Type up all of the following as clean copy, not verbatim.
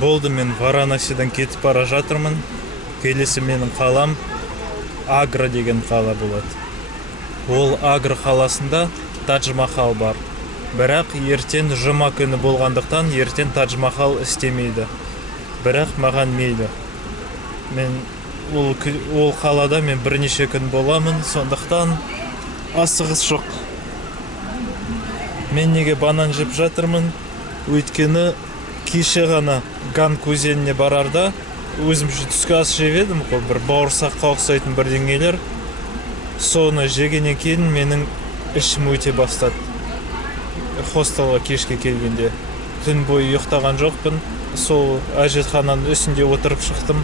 Болды, мен Варанасидан кетіп бара жатырмын. Келесі менің қалам Агра деген қала болады. Ол Агра қаласында Тадж-Махал бар. Бірақ ертең жұма күні болғандықтан ертең Тадж-Махал істемейді. Бірақ маған мейлі. Мен ол қалада мен бірнеше күн боламын, сондықтан асығыс жоқ. Мен неге банан жеп жатырмын? Өйткені кеше ғана Ганг өзеніне барарда өзімше түскі ас жеп едім ғой, бір бауырсаққа ұқсайтын бірдеңелер. Соны жегеннен кейін менің ішім өте бастады. Хостелға кешке келгенде түн бойы ұйықтаған жоқпын. Сол әжетхананың үстінде отырып шықтым.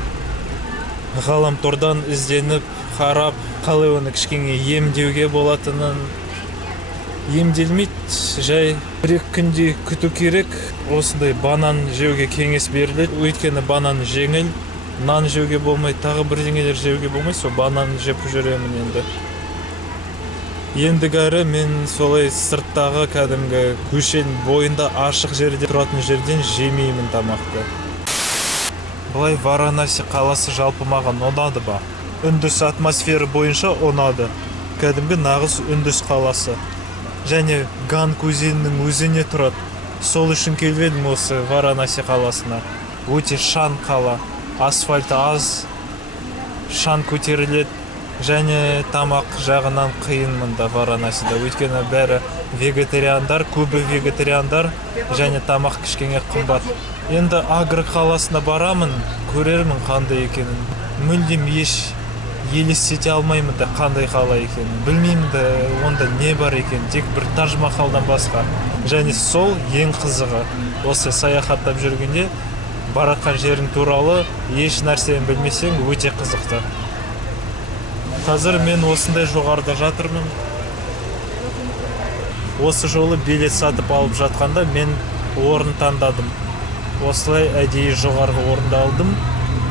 Ғаламтордан ізденіп, қарап, қалай оны кішкене емдеуге болатынын. Емделмейді, жай бір-екі күнде күту керек. Осындай банан жеуге кеңес беріледі. Өйткені банан жеңіл, нан жеуге болмайды, тағы бірдеңелер жеуге болмайды. Сол банан жеп жүремін енді. Ендігәрі мен солай сырттағы кәдімгі көшенің бойында ашық жерде тұратын жерден жемеймін тамақты. Бұлай Варанаси қаласы жалпы маған ұнады ба? Үндіс атмосфера бойынша ұнады. Кәдімгі нағыз үндіс қаласы. Және Ганг өзенінің өзіне тұрады. Сол үшін келдім осы Варанаси қаласына. Өте шаң қала, асфальты аз, шаң көтеріледі. Және тамақ жағынан қиын мұнда Варанасида. Өйткені бәрі вегетариандар, көбі вегетариандар, және тамақ кішкене қымбат. Енді Агра қаласына барамын, көрермін қандай екенін. Мүлдем еш елестете алмаймын да қандай қала екенін. Білмеймін да онда не бар екен, тек бір Тадж-Махалдан басқа. Және сол ең қызығы. Осы саяхаттап жүргенде баратқан жерің туралы еш нәрсені білмесең өте қызықты. Қазір мен осындай жоғарыда жатырмын. Осы жолы билет сатып алып жатқанда мен орын таңдадым. Осылай әдейі жоғарғы орынды алдым.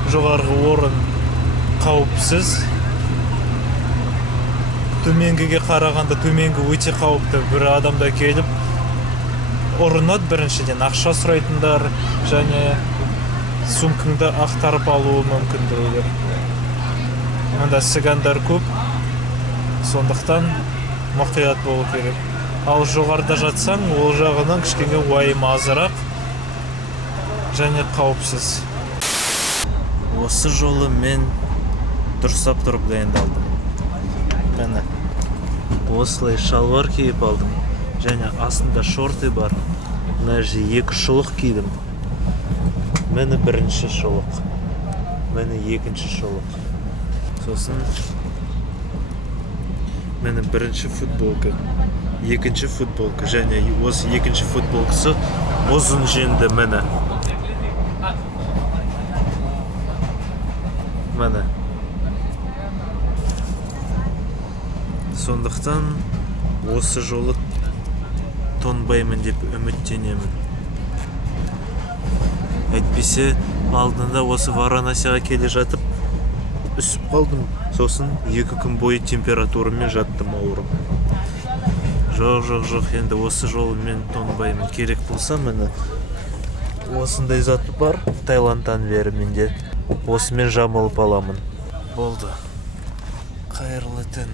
Жоғарғы орын қауіпсіз. Төменгіге қарағанда төменгі өте қауіпті. Бір адамда келіп ұрынады біріншіден, ақша сұрайтындар және сумкаңды ақтарып алуы мүмкін біреулер. Мұнда сигандар көп, сондықтан мұқият болу керек. Ал жоғарыда жатсаң, ол жағынан кішкене уайым азырақ және қауіпсіз. Осы жолы мен дұрыстап тұрып дайындалдым. Мені осылай шалбар киіп алдым. Және астында шорты бар. Мына жерде 2 шұлық кидім. Мені бірінші шұлық. Мені екінші шұлық. Сосын мені бірінші футболка, екінші футболка, және осы екінші футболкасы ұзын жеңді мені. Мені. Сондықтан осы жолы тоңбаймын деп үміттенемін. Әйтпесе алдында осы Варанасиға келе жатып үсіп қалдым. Сосын 2 күн бойы температурамен жаттым ауырып. Жоқ, енді осы жолы мен тоңбаймын. Керек болса мені осындай заты бар. Таиландтан бері менде. Осымен жамылып аламын. Болды. Қайырлы түн.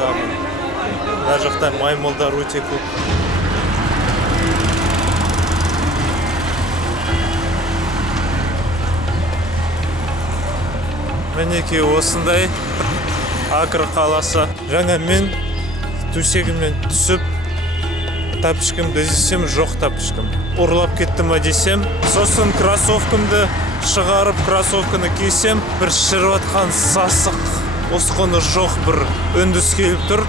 ойдамын. Мына жақта маймылдар өте көп. Мінекей осындай Акр қаласы. Жаңа мен төсегімнен түсіп, тапочкамды іздесем, жоқ тапочкам. Ұрлап кетті ма десем, сосын кроссовкамды шығарып, кроссовканы кисем, бір шіріватқан сасық, осқыны жоқ бір үндіс келіп тұр.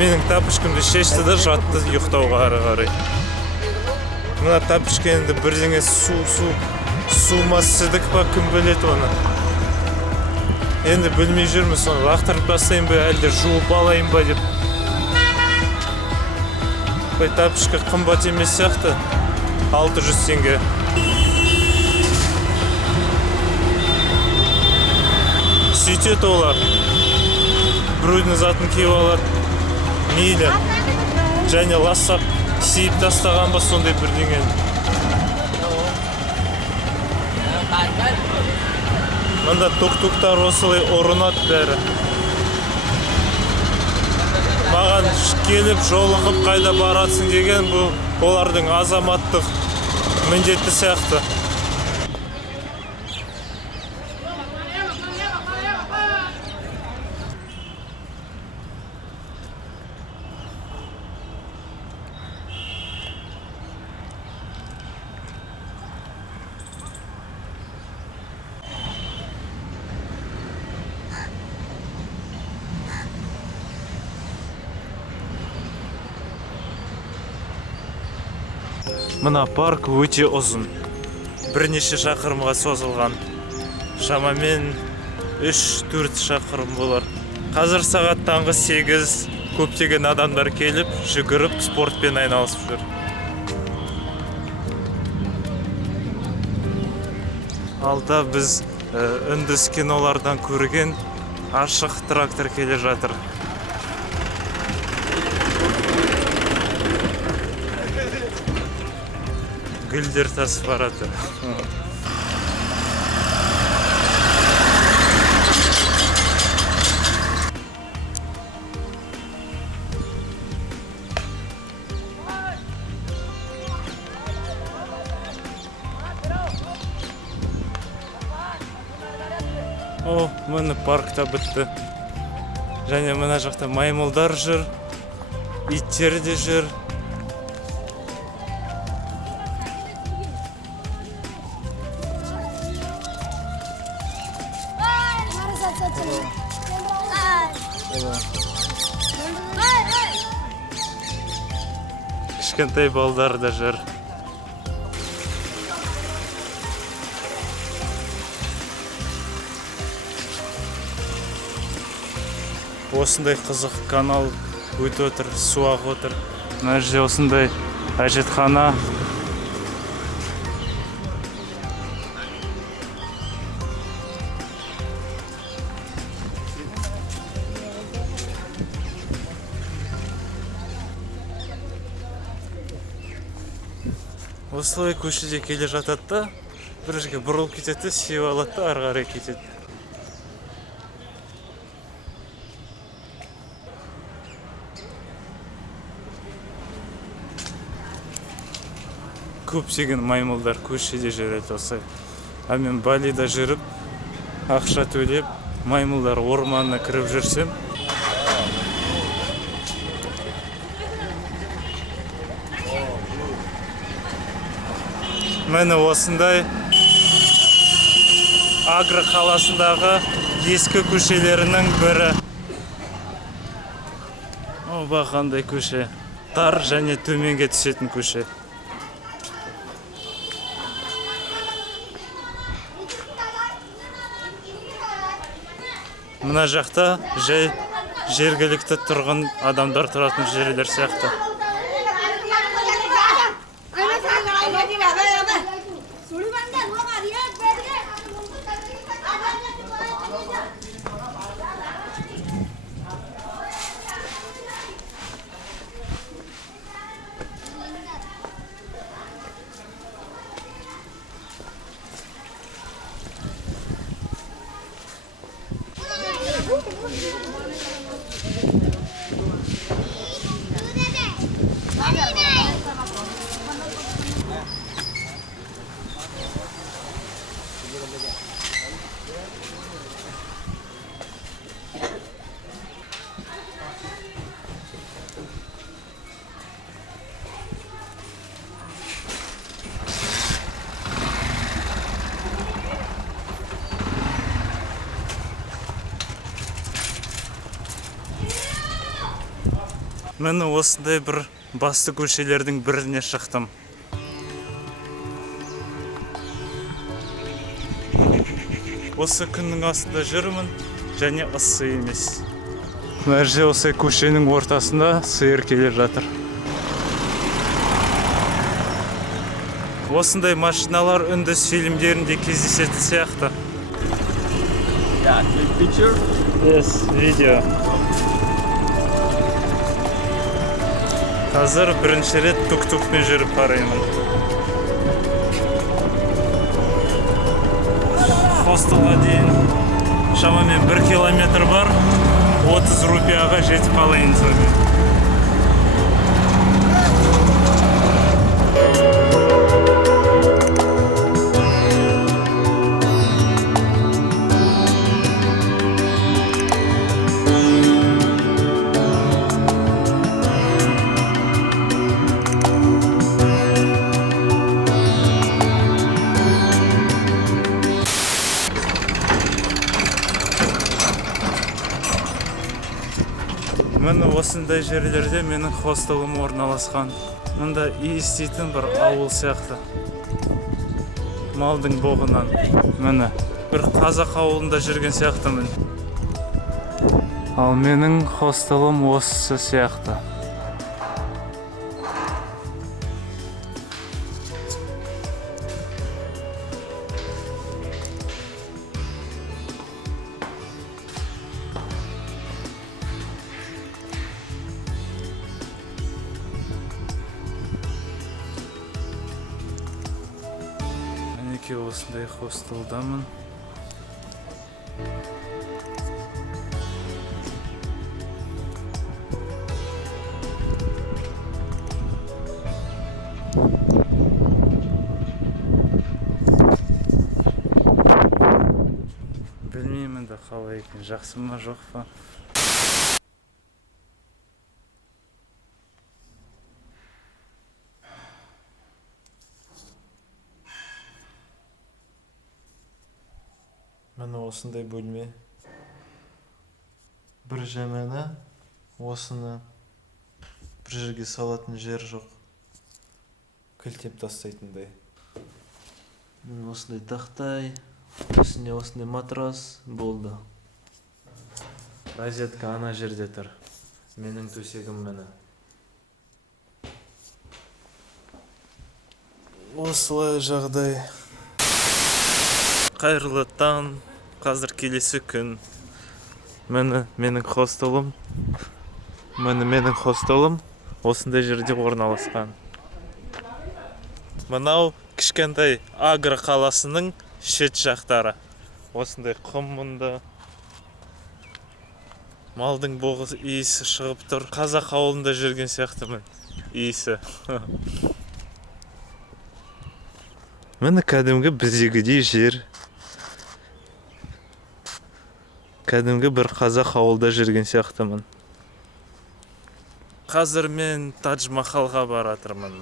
Менің тапочкамды шешті де жатты ұйықтауға ары қарай. Мына тапочкамды бірдеңе сума сідік па, кім біледі оны. Енді білмей жүрмін, соны лақтырып тастайын ба, әлде жуып алайын ба деп. Қой тапочка қымбат емес сияқты, 600 теңге. Сөйтеді олар. Біреудің затын киіп алады, мейлі. Және ластап, сейіп тастаған ба сондай бірдеңені. Мында тук-туктар осылай ұрынады бәрі. Маған келіп, жолығып қайда баратсың деген бұл олардың азаматтық міндеті сияқты. Мына парк өте ұзын, бірнеше шақырымға созылған. Шамамен 3-4 шақырым болар. Қазір сағат таңғы 8, көптеген адамдар келіп, жүгіріп, спортпен айналысып жүр. Алда біз үндіс кинолардан көрген ашық трактор келе жатыр. Гүлдер тасып барады. О, міне паркта бітті. Және мына жақта маймылдар жүр, иттер де жүр. Кішкентай балдар да жүр. Осындай қызық канал өтіп отыр, су ағып отыр. Мына жерде осындай әжетхана. Осылай көшеде келе жатады да, бір жерге бұрылып кетеді, сүйіп алады да, ары қарай кетеді. Көптеген маймылдар көшеде жүреді осылай. А мен Балида жүріп, ақша төлеп, маймылдар орманына кіріп жүрсем, мені осындай Агра қаласындағы ескі көшелерінің бірі. Оба, қандай көше. Тар және төменге түсетін көше. Мына жақта жай жергілікті тұрғын адамдар тұратын жерлер сияқты. Міне осындай бір басты көшелердің біріне шықтым. Осы күннің астында жүрмін, және ыссы емес. Мына жерде осы көшенің ортасында сиыр келе жатыр. Осындай машиналар үндіс фильмдерінде кездесетін сияқты. Picture? Yes, видео. Қазір бірінші рет тук-тукпен жүріп қараймын. Хостелға дейін шамамен 1 километр бар, 30 рупияға жетіп қалайын сонымен. Міне осындай жерлерде менің хостелім орналасқан. Мұнда еститін бір ауыл сияқты. Малдың боғынан. Міне бір қазақ ауылында жүрген сияқтымын. Ал менің хостелім осы сияқты. Мінекей осындай хостелдамын. Білмеймін де қалай екен, жақсы ма жоқ па. Міне осындай бөлме. Бір жаманы, осыны бір жерге салатын жер жоқ. Кілтеп тастайтындай. Міне осындай тақтай, үстіне осындай матрас болды. Розетка ана жерде тұр. Менің төсегім міне. Осылай жағдай. Қайырлы таң, қазір келесі күн. Міне менің хостелім. Міне менің хостелім осындай жерде орналасқан. Мынау кішкентай Агра қаласының шет жақтары. Осындай құм мұнда. Малдың боғы иісі шығып тұр. Қазақ ауылында жүрген сияқтымын. Иісі. Міне кәдімгі біздегідей жер. Кәдімгі бір қазақ ауылда жүрген сияқтымын. Қазір мен Тадж Махалға баратырмын.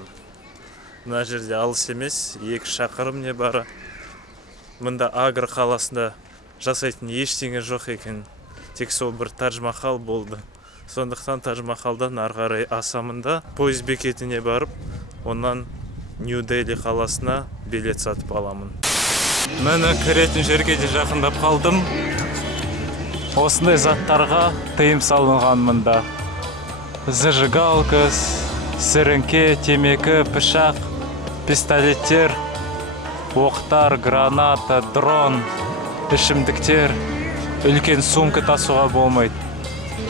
Мына жерде алыс емес, 2 шақырым не бары. Мұнда Агра қаласында жасайтын ештеңе жоқ екен. Тек сол бір Тадж Махал болды. Сондықтан Тадж Махалдан ары қарай асамын да пойыз бекетіне барып, онан Нью-Дели қаласына билет сатып аламын. Міне кіретін жерге де жақындап қалдым. Осындай заттарға тыйым салынған мұнда. Зажигалка, сіріңке, темекі, пышақ, пистолеттер, оқтар, граната, дрон, ішімдіктер, үлкен сумка тасуға болмайды.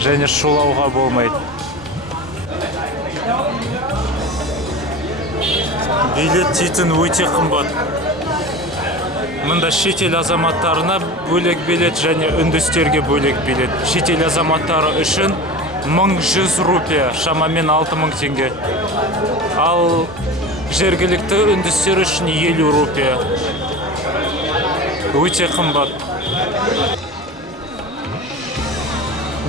Және шулауға болмайды. Билет дейтін өте қымбат. Мұнда шетел азаматтарына бөлек билет және үндістерге бөлек билет. Шетел азаматтары үшін 1100 рупия, шамамен 6000 теңге. Ал жергілікті үндістер үшін 50 рупия. Өте қымбат.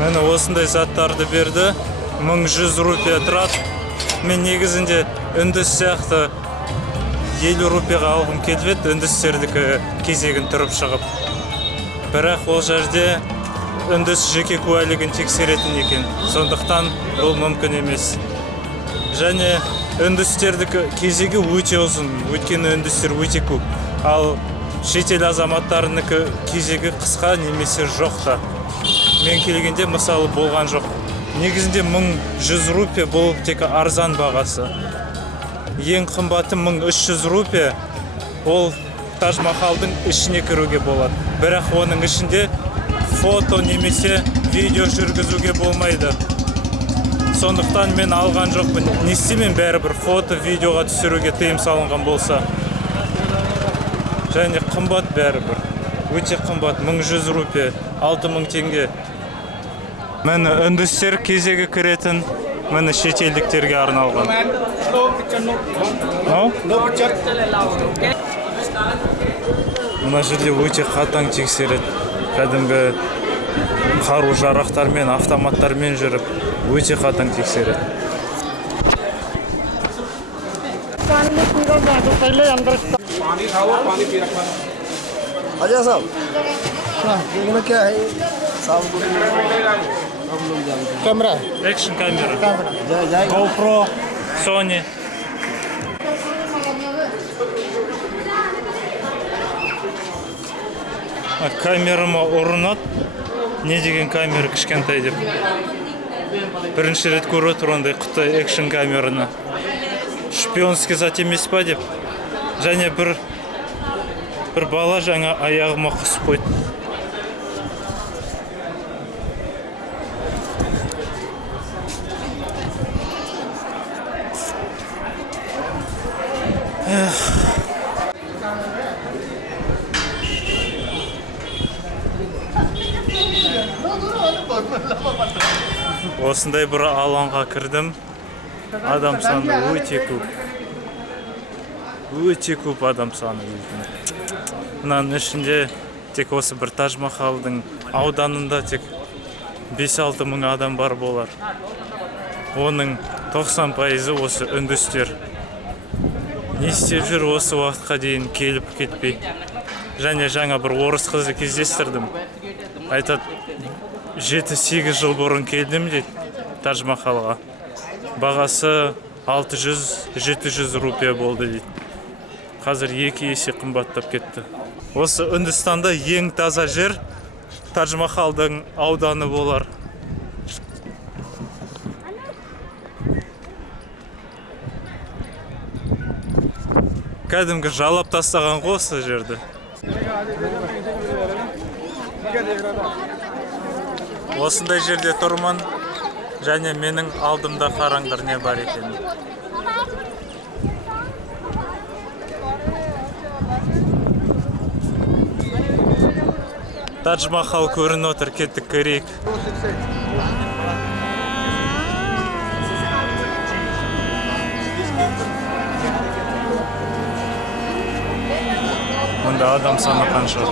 Мені осындай заттарды берді. 1100 рупия тұрады. Мен негізінде үндіс сияқты 50 рупияға алғым келіп еді, үндістердікі кезегін тұрып шығып. Бірақ ол жерде үндіс жеке куәлігін тексеретін екен. Сондықтан бұл мүмкін емес. Және үндістердікі кезегі өте ұзын, өйткені үндістер өте көп. Ал шетел азаматтарынікі кезегі қысқа немесе жоқ та. Мен келгенде мысалы болған жоқ. Негізінде 1100 рупия бұл тек арзан бағасы. Ең қымбаты 1300 рупия, ол Таж-Махалдың ішіне кіруге болады. Бірақ оның ішінде фото немесе видео жүргізуге болмайды. Сондықтан мен алған жоқпын. Не істеймін, бәрібір фото, видеоға түсіруге тыйым салынған болса. Және қымбат бәрібір. Өте қымбат, 1100 рупия, 6000 теңге. Мені үндістер кезегі кіретін, мені шетелдіктерге арналған. Мына жерде өте қатаң тексереді. Кәдімгі қару-жарақтармен, автоматтармен жүріп, өте қатаң тексереді. अजय साहब देखना क्या है साहब को कैमरा Экшн камера. जाए GoPro, Sony. Камерама ұрынады. Не деген камера кішкентай деп. Бірінші рет көріп отыр ондай Қытай экшн камераны. Шпионский зат емес па деп. Және бір бала жаңа аяғыма қысып қойды. Осындай бір алаңға кірдім. Адам саны өте көп. Өте көп адам саны. Мынаның ішінде тек осы бір Таж-Махалдың ауданында тек 5-6 мың адам бар болар. Оның 90% осы үндістер. Не істеп жүр осы уақытқа дейін келіп кетпей. Және жаңа бір орыс қызы кездестірдім. Айтады, 7-8 жыл бұрын келдім дейді Таж-Махалға. Бағасы 600-700 рупия болды дейді. Қазір 2 есе қымбаттап кетті. Осы Үндістанда ең таза жер Таж-Махалдың ауданы болар. Кәдімгі жалап тастаған ғой осы жерді. Осындай жерде тұрмын, және менің алдымда қараңдар не бар екен. Тадж-Махал көрініп отыр, кеттік көрейік. Мұнда адам саны қанша.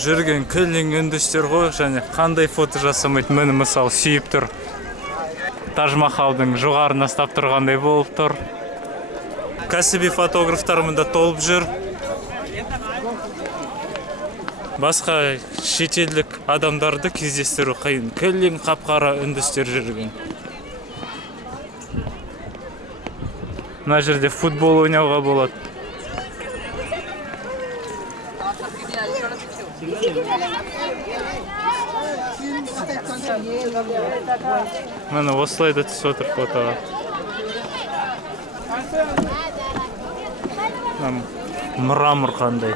жүрген кілең үндістер ғой, және қандай фото жасамайды, мені мысалы сүйіп тұр. Таж-Махалдың жоғарына ұстап тұрғандай болып тұр. Кәсіби фотографтарым да толып жүр. Басқа шетелдік адамдарды кездестіру қиын. Кілең қап-қара үндістер жүрген. Мына жерде футбол ойнауға болады. Міне осылай да түсіп отыр фотоға. Мрамор қандай.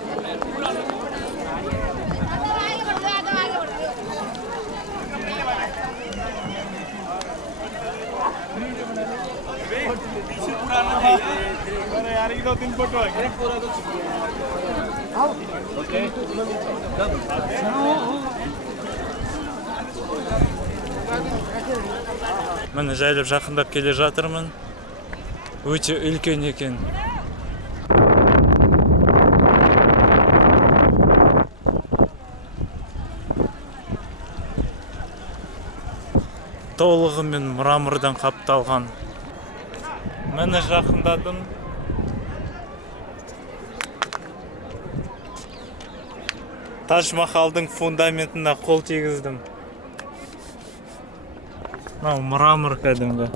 Міне жайлап жақындап келе жатырмын. Өте үлкен екен. Толығымен мрамордан қапталған. Міне жақындадым. Таж-Махалдың фундаментіне қол тигіздім. Мрамор кәдімгі.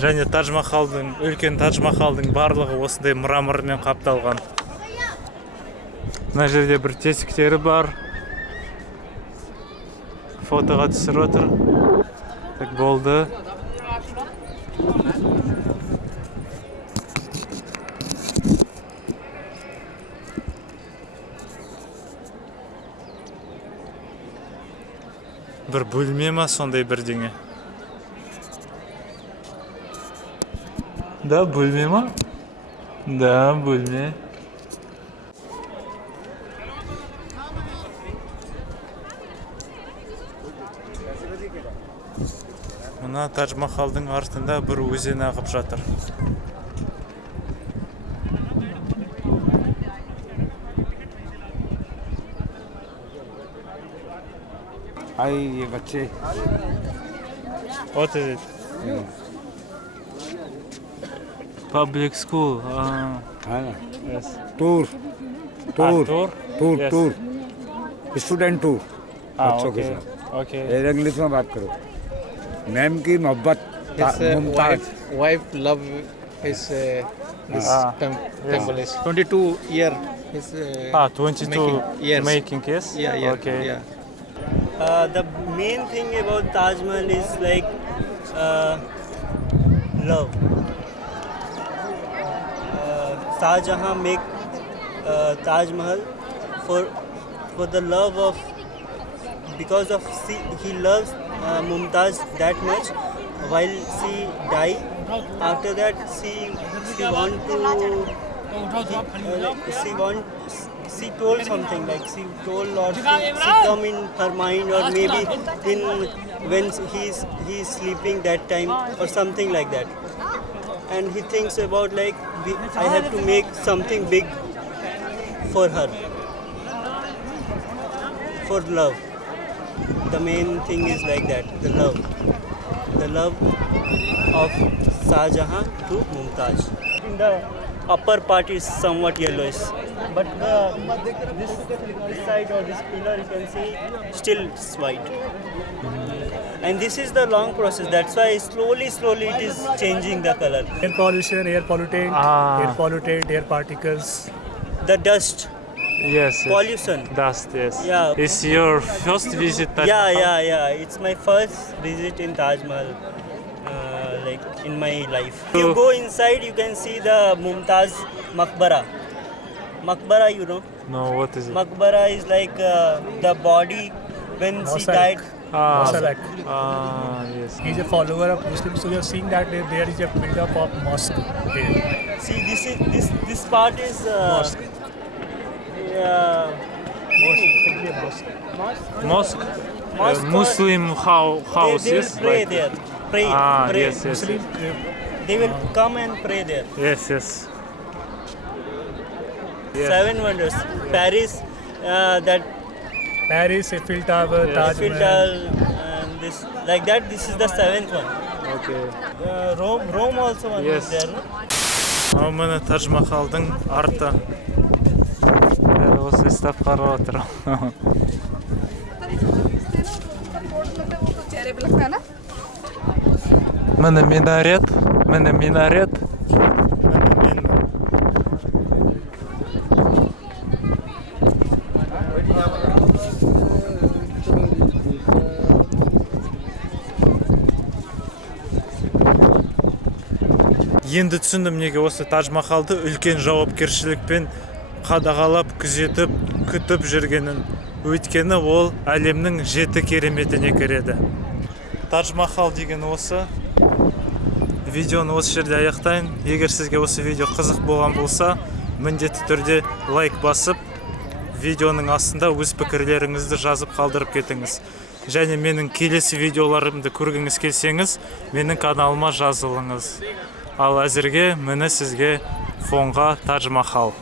Және Таж-Махалдың, үлкен Таж-Махалдың барлығы осындай мрамормен қапталған. Мына жерде бір тесіктері бар. Фотоға түсір отыр. Так болды. Бір бөлме ма, сондай бірдеңе? Да, бөлме ма? Да, бөлме. Мына Таж-Махалдың артында бір өзен ағып жатыр. Hi, ये बच्चे. What is it? Public school. है ना? Yes. Tour Tour? Tour Yes. Tour student tour बच्चों के Okay. साथ. Okay. ये इंग्लिश में बात करो. मैम की मोहब्बत Mumtaz. wife love his temple is 22 year his 22 years. making, yes? yeah Okay. yeah. The main thing about Taj Mahal is like love. Shah Jahan make Taj Mahal for the love of, because of he loves Mumtaz that much. While she died, after that she told something, like she told, or she come in her mind, or maybe when he's sleeping that time or something like that, and he thinks about like I have to make something big for her, for love. The main thing is like that, the love of Shah Jahan to Mumtaz. In the upper part is somewhat yellowish, but this side or this pillar you can see still it's white. And this is the long process. That's why slowly it is changing the color. Air pollution, air pollutant, air particles. The dust, Yes. pollution. Dust, yes. Yeah. It's your first visit Taj Mahal? Yeah. It's my first visit in Taj Mahal, like in my life. If you go inside, you can see the Mumtaz Maqbara. Maqbara, you know? No, what is it? Maqbara is like the body when she Mosaic. died. Mosaic. Yes. He's a follower of Muslims, so you're seeing that there is a build-up of mosque here. See, this part is Mosque. Mosque? Mosque, Muslim house, they will yes? pray like- there. Pray. Yes. Muslim, They will come and pray there. Yes. Yes. 7 wonders. Paris, that Paris, Eiffel Tower, Taj Eiffel Mahal. Tower, and this like that. This is the seventh one. Окей. Rome also one Yes. is there. No? Ал міне Тадж Махалдың арты. Бәрі осы істеп қарап отыр. Міне минарет, міне минарет. Енді түсіндім неге осы Тадж Махалды үлкен жауапкершілікпен қадағалап, күзетіп, күтіп жүргенін. Өйткені ол әлемнің 7 кереметіне кіреді. Тадж Махал деген осы. Видеоны осы жерде аяқтайын. Егер сізге осы видео қызық болған болса, міндетті түрде лайк басып, видеоның астында өз пікірлеріңізді жазып қалдырып кетіңіз. Және менің келесі видеоларымды көргіңіз келсеңіз, менің каналыма жазылыңыз. Ал әзірге міне сізге фонға Тадж Махал.